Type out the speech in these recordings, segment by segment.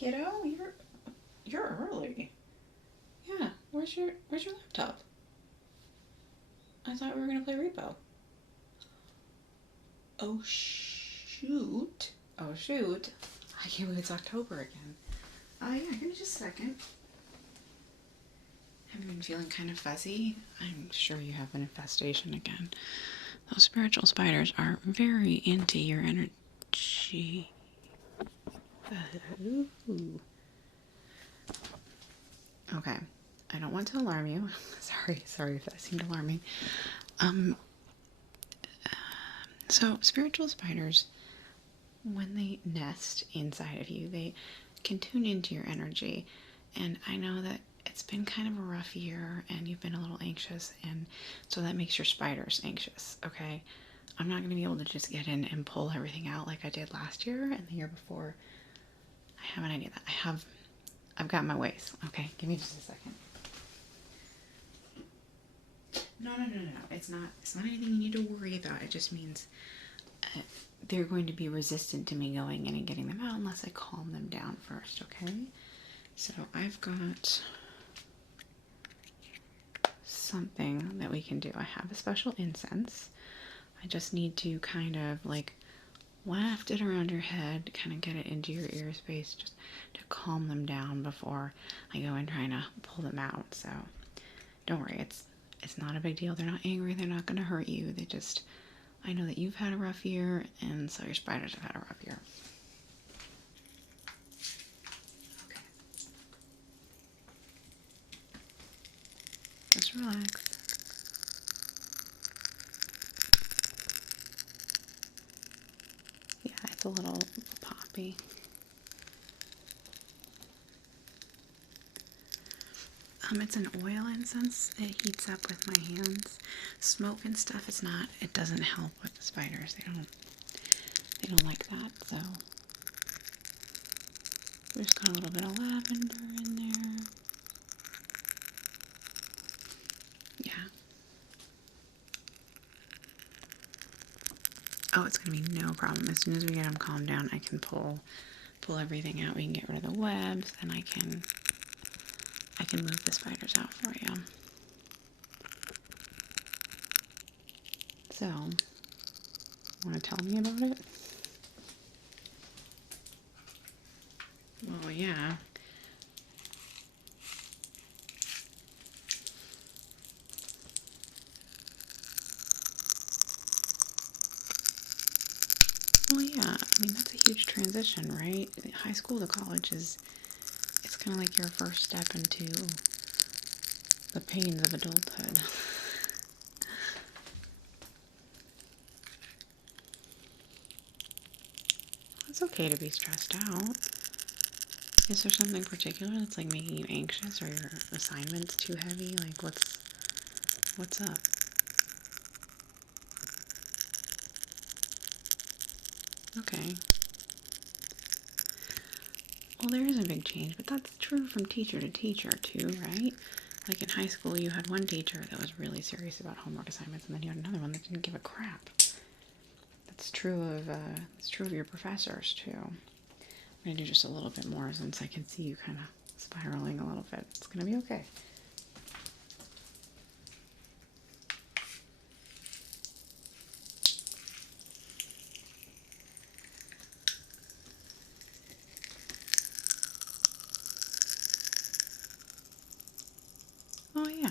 kiddo. You're early. Yeah. Where's your laptop? I thought we were gonna play repo. Oh shoot. Oh shoot. I can't believe it's October again. Yeah, give me just a second. Have you been feeling kind of fuzzy? I'm sure you have an infestation again. Those spiritual spiders are very into your energy. Ooh. Okay. I don't want to alarm you. Sorry if that seemed alarming. So spiritual spiders, when they nest inside of you, they can tune into your energy. And I know that it's been kind of a rough year and you've been a little anxious, and so that makes your spiders anxious, okay? I'm not going to be able to just get in and pull everything out like I did last year and the year before. I have an idea that I've got my ways. Okay, give me just a second. No. It's not anything you need to worry about. It just means they're going to be resistant to me going in and getting them out unless I calm them down first, okay? So I've got something that we can do. I have a special incense. I just need to kind of like waft it around your head, kind of get it into your ear space just to calm them down before I go in trying to pull them out. So don't worry, it's not a big deal. They're not angry, they're not going to hurt you. They just, I know that you've had a rough year, and so your spiders have had a rough year. Okay. Just relax. Yeah, it's a little poppy. It's an oil incense. It heats up with my hands. Smoke and stuff, it doesn't help with the spiders. They don't like that, so there's got a little bit of lavender in there. Yeah. Oh, it's gonna be no problem. As soon as we get them calmed down, I can pull everything out. We can get rid of the webs, and I can move the spiders out for you. So, want to tell me about it? Well, yeah. Well, yeah. I mean, that's a huge transition, right? High school to college it's kind of like your first step into the pains of adulthood. It's okay to be stressed out. Is there something particular that's like making you anxious, or your assignments too heavy? Like what's up? Okay. Well, there is a big change, but that's true from teacher to teacher too, right? Like in high school, you had one teacher that was really serious about homework assignments, and then you had another one that didn't give a crap. That's true of your professors too. I'm gonna do just a little bit more since I can see you kind of spiraling a little bit. It's gonna be okay. Oh yeah,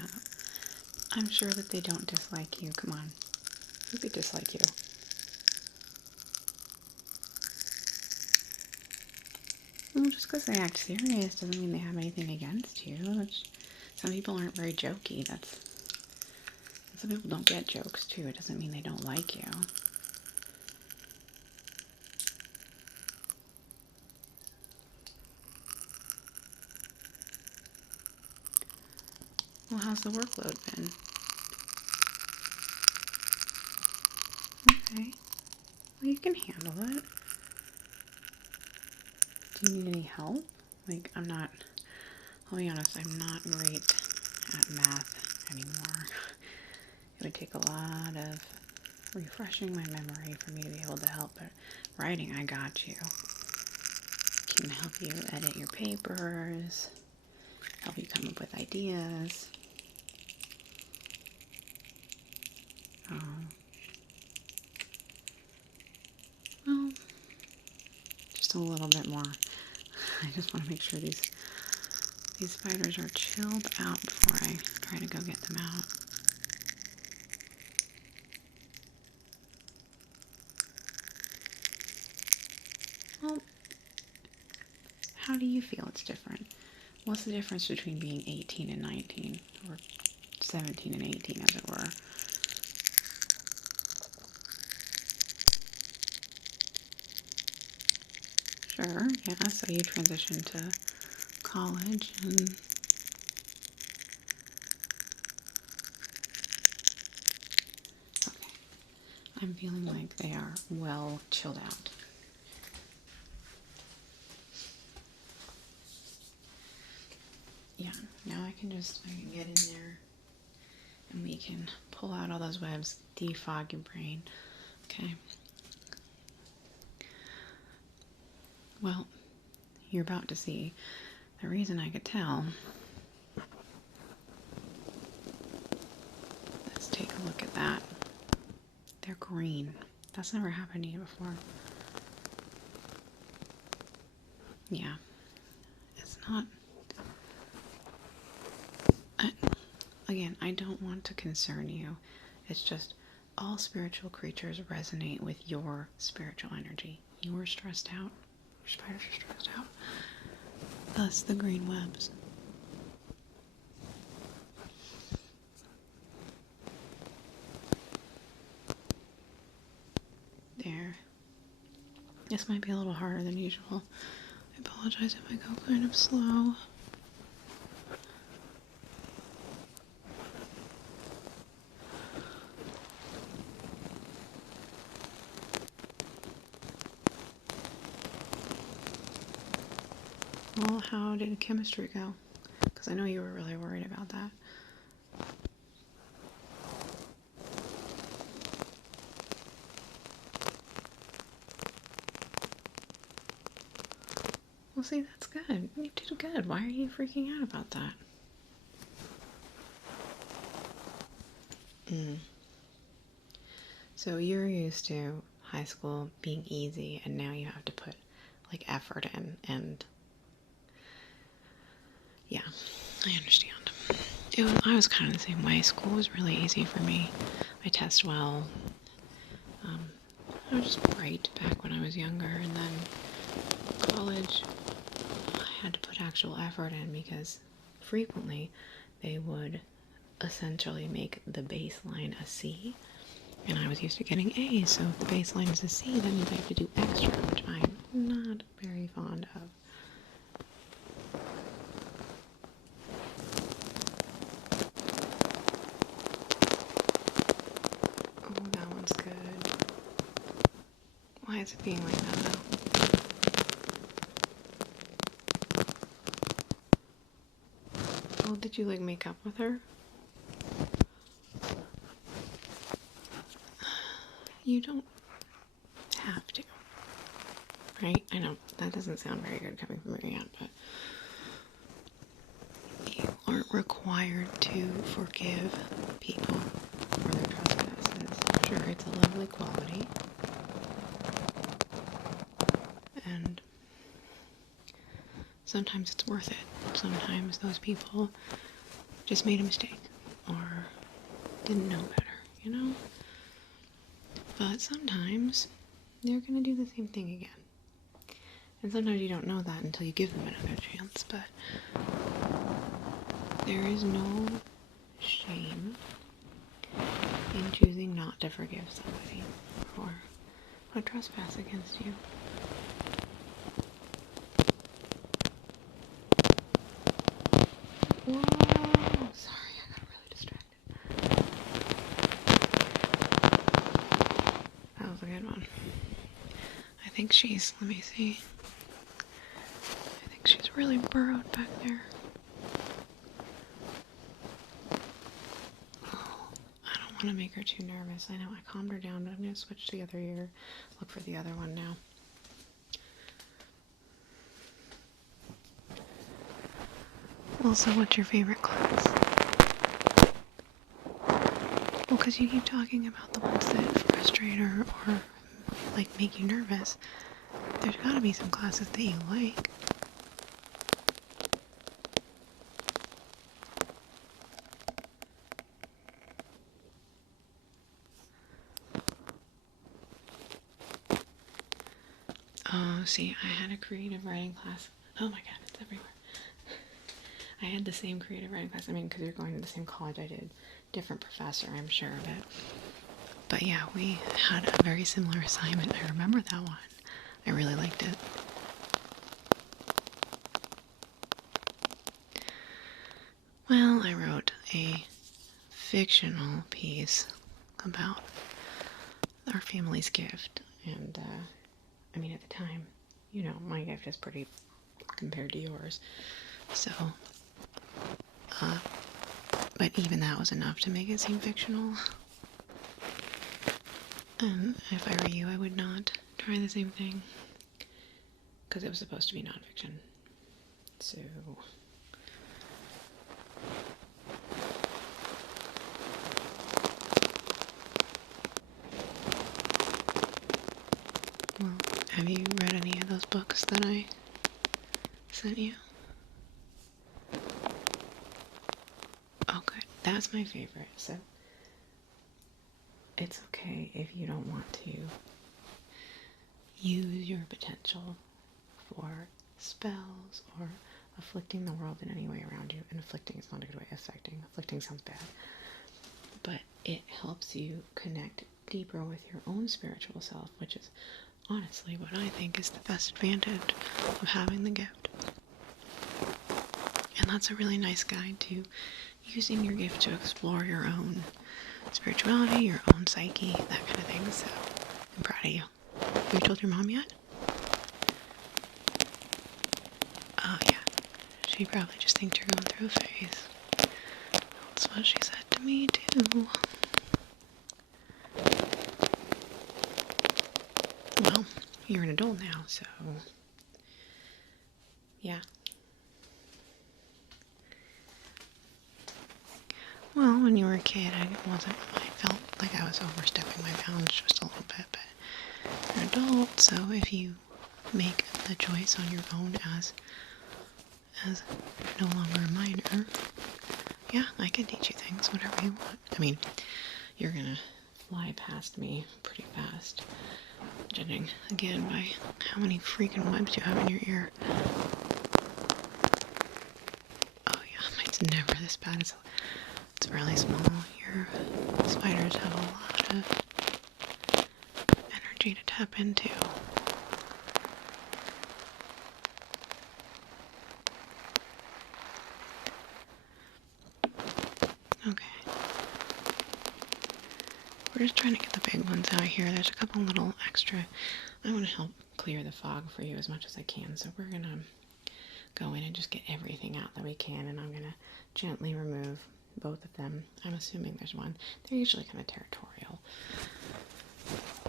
I'm sure that they don't dislike you. Come on, who could dislike you? Well, just because they act serious doesn't mean they have anything against you. Some people aren't very jokey. Some people don't get jokes too. It doesn't mean they don't like you. Well, how's the workload been? Okay. Well, you can handle it. Do you need any help? Like, I'll be honest, I'm not great at math anymore. It would take a lot of refreshing my memory for me to be able to help, but writing, I got you. can help you edit your papers, help you come up with ideas. Well, just a little bit more. I just want to make sure these spiders are chilled out before I try to go get them out. Well, how do you feel it's different? What's the difference between being 18 and 19, or 17 and 18, as it were? Sure, yeah, so you transitioned to college and okay. I'm feeling like they are well chilled out. Yeah, now I can get in there and we can pull out all those webs, defog your brain. Okay. Well, you're about to see the reason I could tell. Let's take a look at that. They're green. That's never happened to you before. Yeah. It's not... Again, I don't want to concern you. It's just all spiritual creatures resonate with your spiritual energy. You are stressed out. Your spiders are stressed out. Thus the green webs. There. This might be a little harder than usual. I apologize if I go kind of slow. Well, how did chemistry go? Because I know you were really worried about that. Well, see, that's good. You did good. Why are you freaking out about that? So you're used to high school being easy, and now you have to put, like, effort in, and yeah, I understand. I was kind of the same way. School was really easy for me. I test well. I was just bright back when I was younger, and then college, I had to put actual effort in because frequently they would essentially make the baseline a C, and I was used to getting A's, so if the baseline is a C, that means I have to do extra, which I'm not very fond of. Oh, that one's good. Why is it being like that though? Oh, did you like make up with her? You don't have to, right? I know that doesn't sound very good coming from Marianne, but you aren't required to forgive people for their trespasses. Sure, it's a lovely quality, and sometimes it's worth it. Sometimes those people just made a mistake or didn't know better, you know? But sometimes they're gonna do the same thing again. And sometimes you don't know that until you give them another chance, but there is no shame in choosing not to forgive somebody or a trespass against you. Whoa, sorry, I got really distracted. That was a good one. I think she's, let me see. I think she's really burrowed back there. Oh, I don't want to make her too nervous. I know I calmed her down, but I'm going to switch to the other ear. Look for the other one now. Well, so what's your favorite class? Well, because you keep talking about the ones that frustrate or like make you nervous. There's gotta be some classes that you like. Oh, see, I had a creative writing class. Oh my god, it's everywhere. I had the same creative writing class. I mean, because you're going to the same college I did. Different professor, I'm sure, but yeah, we had a very similar assignment. I remember that one. I really liked it. Well, I wrote a fictional piece about our family's gift, and I mean, at the time, you know, my gift is pretty compared to yours, so but even that was enough to make it seem fictional. And if I were you, I would not try the same thing, because it was supposed to be nonfiction. So well, have you read any of those books that I sent you? Oh, good. That's my favorite. So it's okay if you don't want to use your potential for spells or afflicting the world in any way around you. And afflicting is not a good way. Affecting. Afflicting sounds bad. But it helps you connect deeper with your own spiritual self, which is honestly what I think is the best advantage of having the gift. And that's a really nice guide to using your gift to explore your own spirituality, your own psyche, that kind of thing. So I'm proud of you. Have you told your mom yet? Oh yeah. She probably just thinks you're going through a phase. That's what she said to me too. Well, you're an adult now, so yeah. Well, when you were a kid, I felt like I was overstepping my bounds just a little bit, but you're an adult, so if you make the choice on your own as no longer a minor, yeah, I can teach you things, whatever you want. I mean, you're gonna fly past me pretty fast, judging again by how many freaking webs you have in your ear. Oh yeah, mine's never this bad. It's really small. Your spiders have a lot of energy to tap into. Okay. We're just trying to get the big ones out here. There's a couple little extra. I want to help clear the fog for you as much as I can. So we're going to go in and just get everything out that we can. And I'm going to gently remove both of them. I'm assuming there's one. They're usually kind of territorial.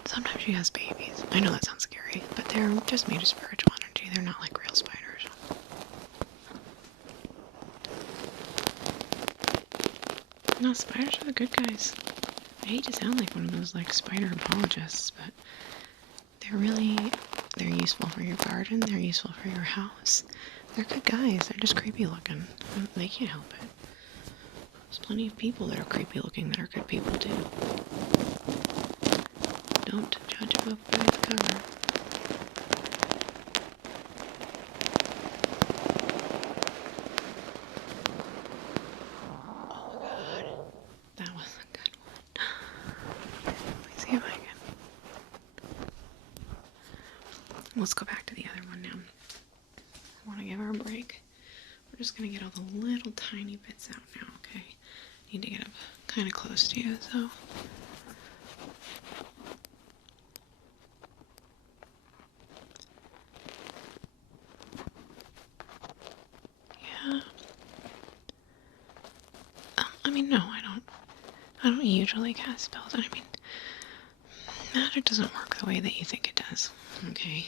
Sometimes she has babies. I know that sounds scary, but they're just made of spiritual energy. They're not like real spiders. No, spiders are the good guys. I hate to sound like one of those like spider apologists, but they're useful for your garden. They're useful for your house. They're good guys. They're just creepy looking. They can't help it. There's plenty of people that are creepy looking that are good people too. Don't judge a book by its cover. Oh god. That was a good one. Let me see if I can. Let's go back to the other one now. I want to give her a break. We're just going to get all the little tiny bits out now, okay? Need to get up kind of close to you, so. Yeah. I mean, no, I don't usually cast spells. I mean, magic doesn't work the way that you think it does, okay?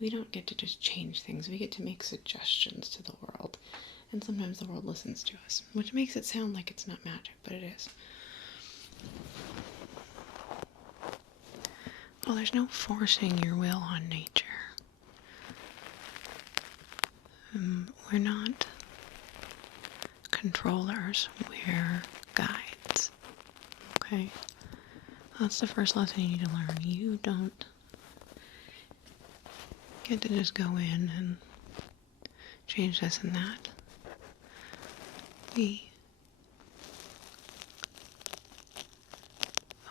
We don't get to just change things. We get to make suggestions to the world. And sometimes the world listens to us, which makes it sound like it's not magic, but it is. Well, there's no forcing your will on nature. We're not controllers, we're guides. Okay? That's the first lesson you need to learn. You don't get to just go in and change this and that. Oh,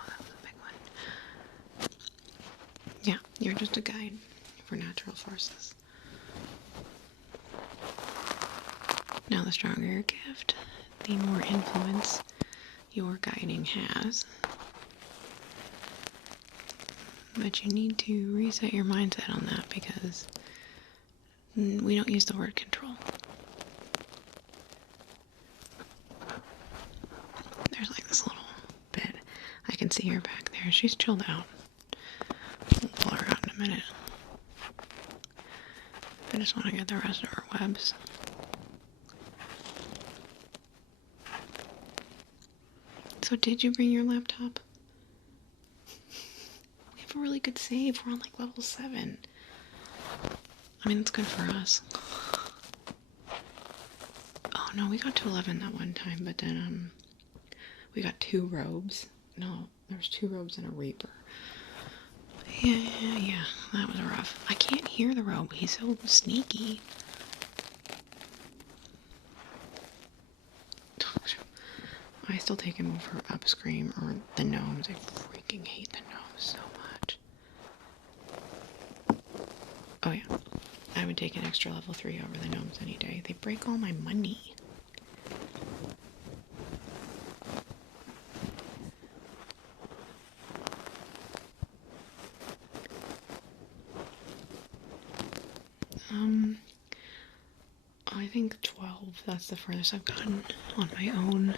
that was a big one. Yeah, you're just a guide for natural forces. Now, the stronger your gift, the more influence your guiding has. But you need to reset your mindset on that because we don't use the word control. There's like this little bit. I can see her back there. She's chilled out. We'll pull her out in a minute. I just want to get the rest of her webs. So did you bring your laptop? We have a really good save. We're on like level 7. I mean, it's good for us. Oh no, we got to 11 that one time, but then we got 2 robes. No, there was 2 robes and a reaper. Yeah, that was rough. I can't hear the robe. He's so sneaky. I still take him over Upscream or the gnomes. I freaking hate the gnomes so much. Oh yeah, I would take an extra level 3 over the gnomes any day. They break all my money. I think 12, that's the furthest I've gotten on my own.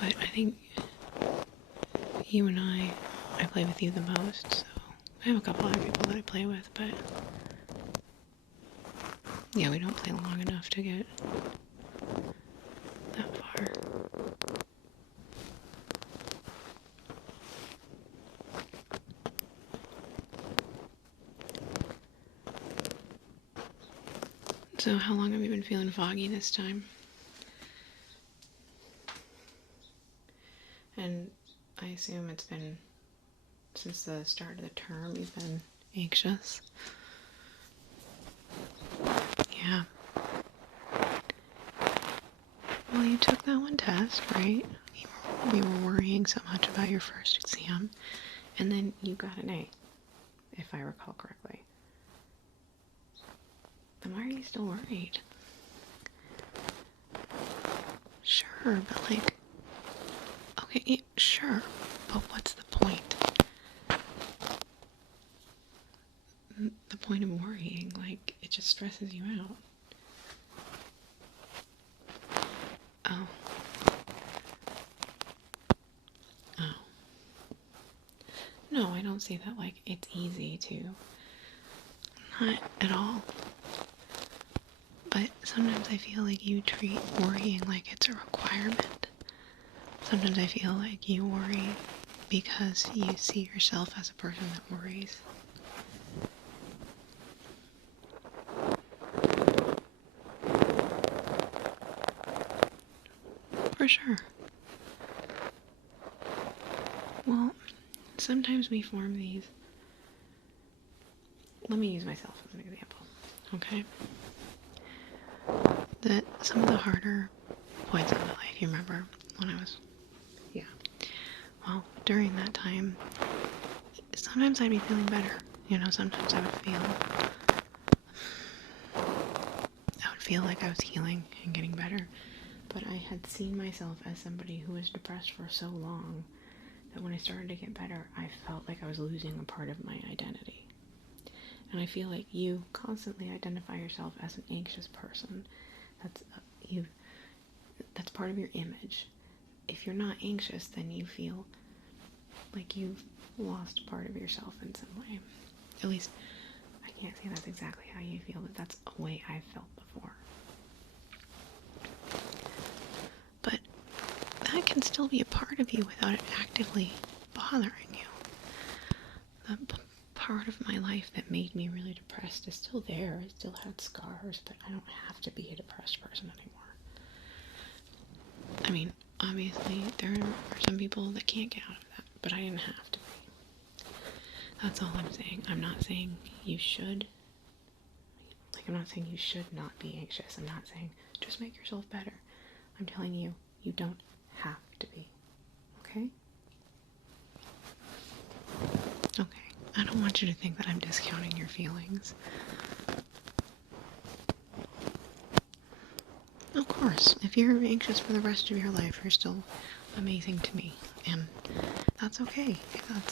But I think you and I play with you the most, so I have a couple other people that I play with, but yeah, we don't play long enough to get that far. So how long have you been feeling foggy this time? And I assume it's been since the start of the term you've been anxious. Yeah. Well, you took that one test, right? You were worrying so much about your first exam, and then you got an A, if I recall correctly. Then why are you still worried? Sure, but like, okay, yeah, sure, but what's the point? The point of worrying, like, it just stresses you out. Oh. Oh. No, I don't see that, like, it's easy to. Not at all. But sometimes I feel like you treat worrying like it's a requirement. Sometimes I feel like you worry because you see yourself as a person that worries. For sure. Well, sometimes we form these. Let me use myself as an example, okay? That some of the harder points of my life, you remember when I was, yeah. Well, during that time, sometimes I'd be feeling better. You know, sometimes I would feel like I was healing and getting better. But I had seen myself as somebody who was depressed for so long that when I started to get better, I felt like I was losing a part of my identity. And I feel like you constantly identify yourself as an anxious person. That's part of your image. If you're not anxious, then you feel like you've lost part of yourself in some way. At least, I Yeah, see, that's exactly how you feel, but that's a way I felt before. But that can still be a part of you without it actively bothering you. The part of my life that made me really depressed is still there. I still had scars, but I don't have to be a depressed person anymore. I mean, obviously, there are some people that can't get out of that, but I didn't have to be. That's all I'm saying. I'm not saying you should. Like, I'm not saying you should not be anxious. I'm not saying just make yourself better. I'm telling you, you don't have to be. Okay? Okay. I don't want you to think that I'm discounting your feelings. Of course, if you're anxious for the rest of your life, you're still amazing to me. And that's okay. I'm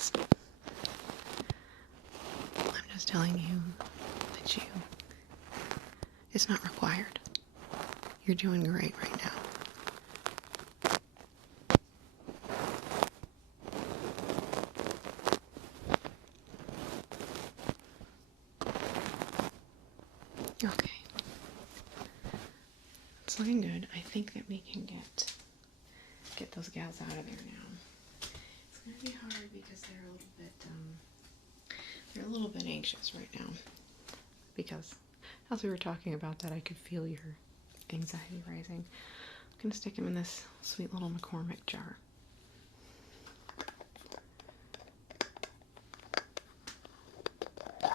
just telling you that it's not required. You're doing great right now. Okay. It's looking good. I think that we can get those gals out of there now. It's gonna be hard because they're a little bit anxious right now. Because as we were talking about that, I could feel your anxiety rising. I'm gonna stick them in this sweet little McCormick jar. I'm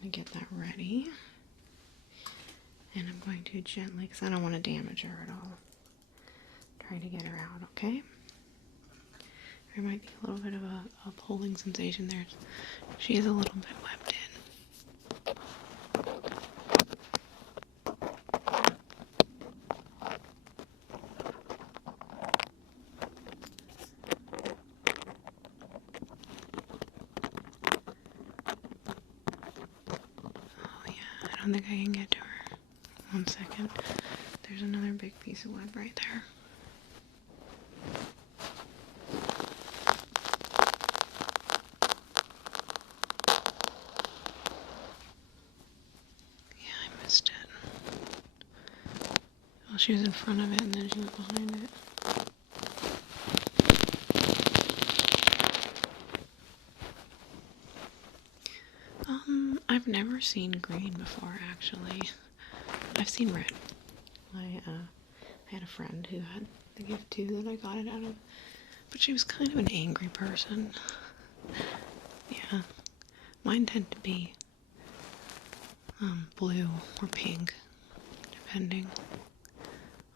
gonna get that ready. And I'm going to gently, because I don't want to damage her at all, try to get her out, okay? There might be a little bit of a pulling sensation there. She is a little bit webbed in. Oh yeah, I don't think I can get to her. 1 second. There's another big piece of web right there. Yeah, I missed it. Well, she was in front of it and then she was behind it. I've never seen green before, actually. I've seen red. I had a friend who had the gift too that I got it out of, but she was kind of an angry person. Yeah, mine tend to be blue or pink, depending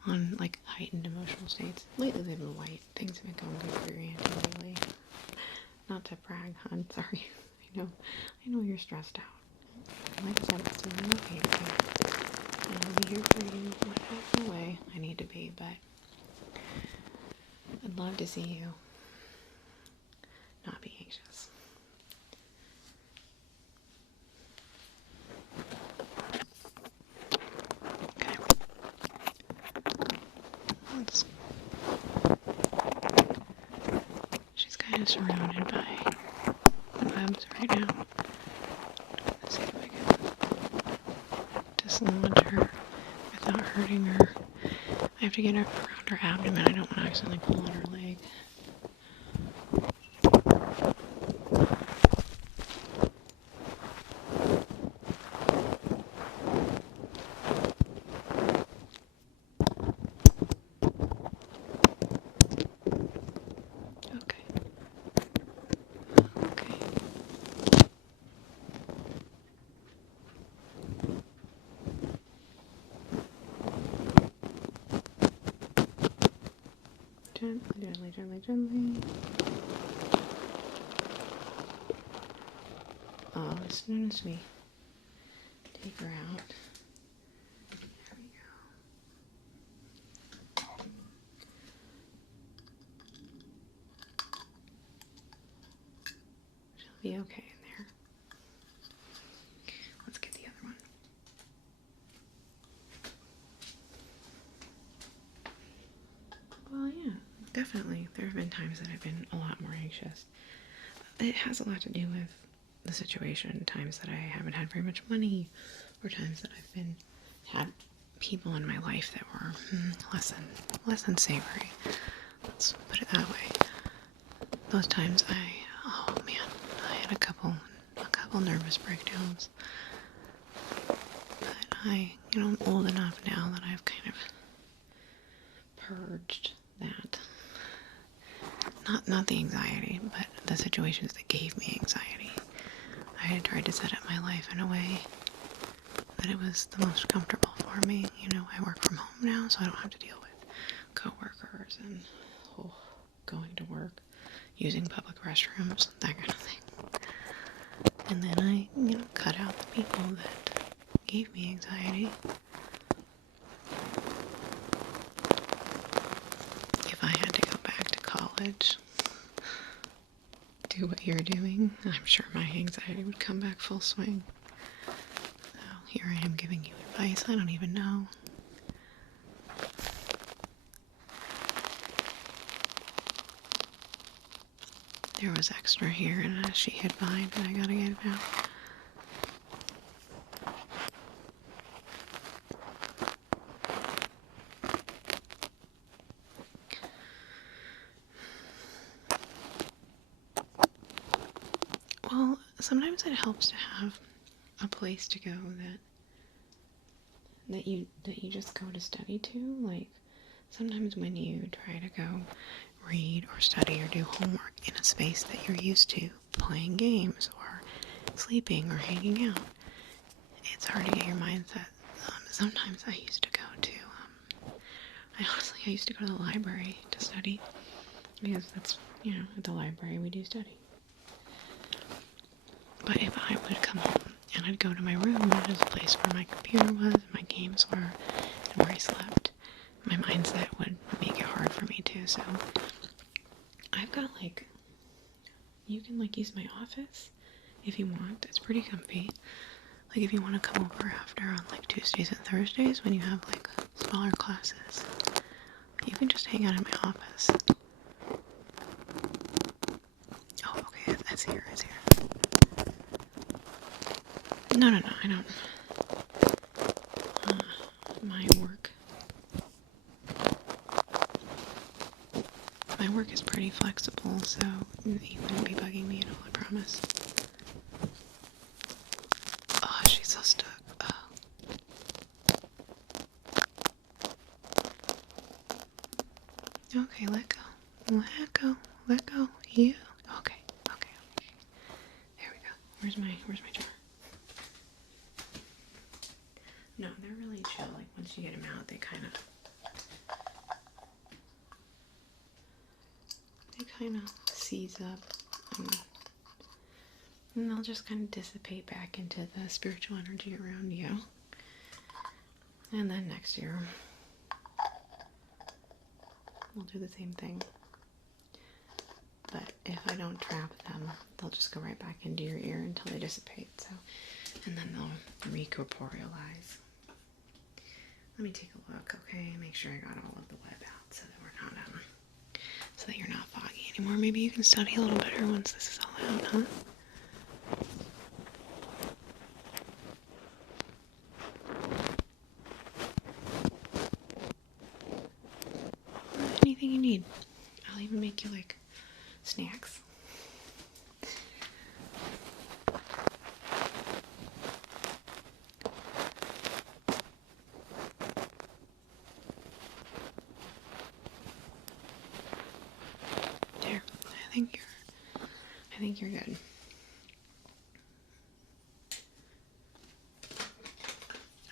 on like heightened emotional states. Lately they've been white. Things have been going good for your Auntie Lily. Not to brag, hon. Sorry. I know you're stressed out. Like I said, it's doing okay today. And I'll be here for you whatever way I need to be, but I'd love to see you not be anxious. Okay. She's kind of surrounded by webs right now. Let's see if I can dislodge her without hurting her. I have to get up around her abdomen. I don't want to accidentally pull on her leg. Okay. Gently, gently, gently. Oh, as soon as we take her out, there we go. She'll be okay in there. Let's get the other one. Well, yeah, definitely. There have been times that I've been a lot more anxious. It has a lot to do with the situation, times that I haven't had very much money, or times that I've had people in my life that were less than savory. Let's put it that way. Those times oh man, I had a couple nervous breakdowns. But I'm old enough now that I've kind of purged that. Not the anxiety, but the situations that gave me anxiety. I had tried to set up my life in a way that it was the most comfortable for me. I work from home now, so I don't have to deal with coworkers and going to work, using public restrooms, that kind of thing. And then I, cut out the people that gave me anxiety. If I had to go back to college, do what you're doing, I'm sure my anxiety would come back full swing. So here I am giving you advice I don't even know. There was extra here and a she hid behind and I gotta get it out. Well, sometimes it helps to have a place to go that you just go to study to. Like, sometimes when you try to go read or study or do homework in a space that you're used to, playing games or sleeping or hanging out, it's hard to get your mindset. Sometimes I used to go to, I used to go to the library to study, because that's, at the library we do study. But if I would come home and I'd go to my room, that is a place where my computer was, and my games were, and where I slept, my mindset would make it hard for me too. So I've got you can use my office if you want. It's pretty comfy. If you want to come over after on Tuesdays and Thursdays when you have smaller classes, you can just hang out in my office. Oh, okay, it's here. No, I don't. My work is pretty flexible, so you wouldn't be bugging me at all, I promise. Oh, she's so stuck. Oh. Okay, let go. You. Okay. There we go. Where's my jar? No, they're really chill. Once you get them out, they kind of seize up, and they'll just kind of dissipate back into the spiritual energy around you. And then next year, we'll do the same thing. But if I don't trap them, they'll just go right back into your ear until they dissipate. And then they'll recorporealize. Let me take a look, okay? Make sure I got all of the web out so that we're not so that you're not foggy anymore. Maybe you can study a little better once this is all out, huh? Anything you need. I'll even make you snacks. There. I think you're good.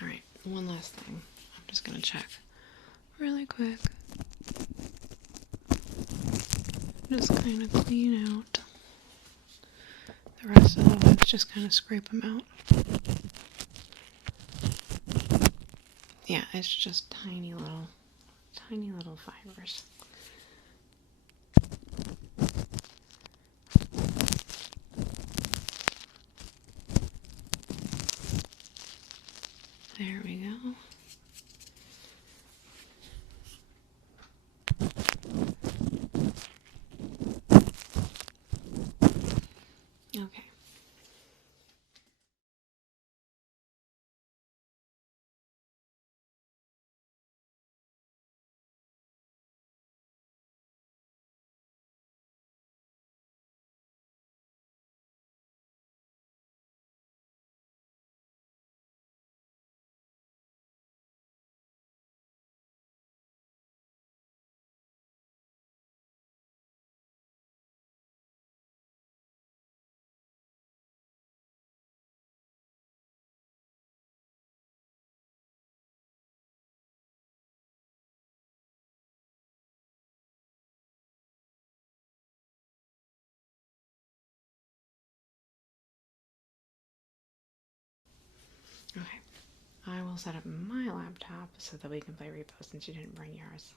All right, one last thing. I'm just gonna check really quick. Just kind of clean out the rest of the webs, just kind of scrape them out. Yeah, it's just tiny little fibers. There we go. Okay. I will set up my laptop so that we can play repo since you didn't bring yours.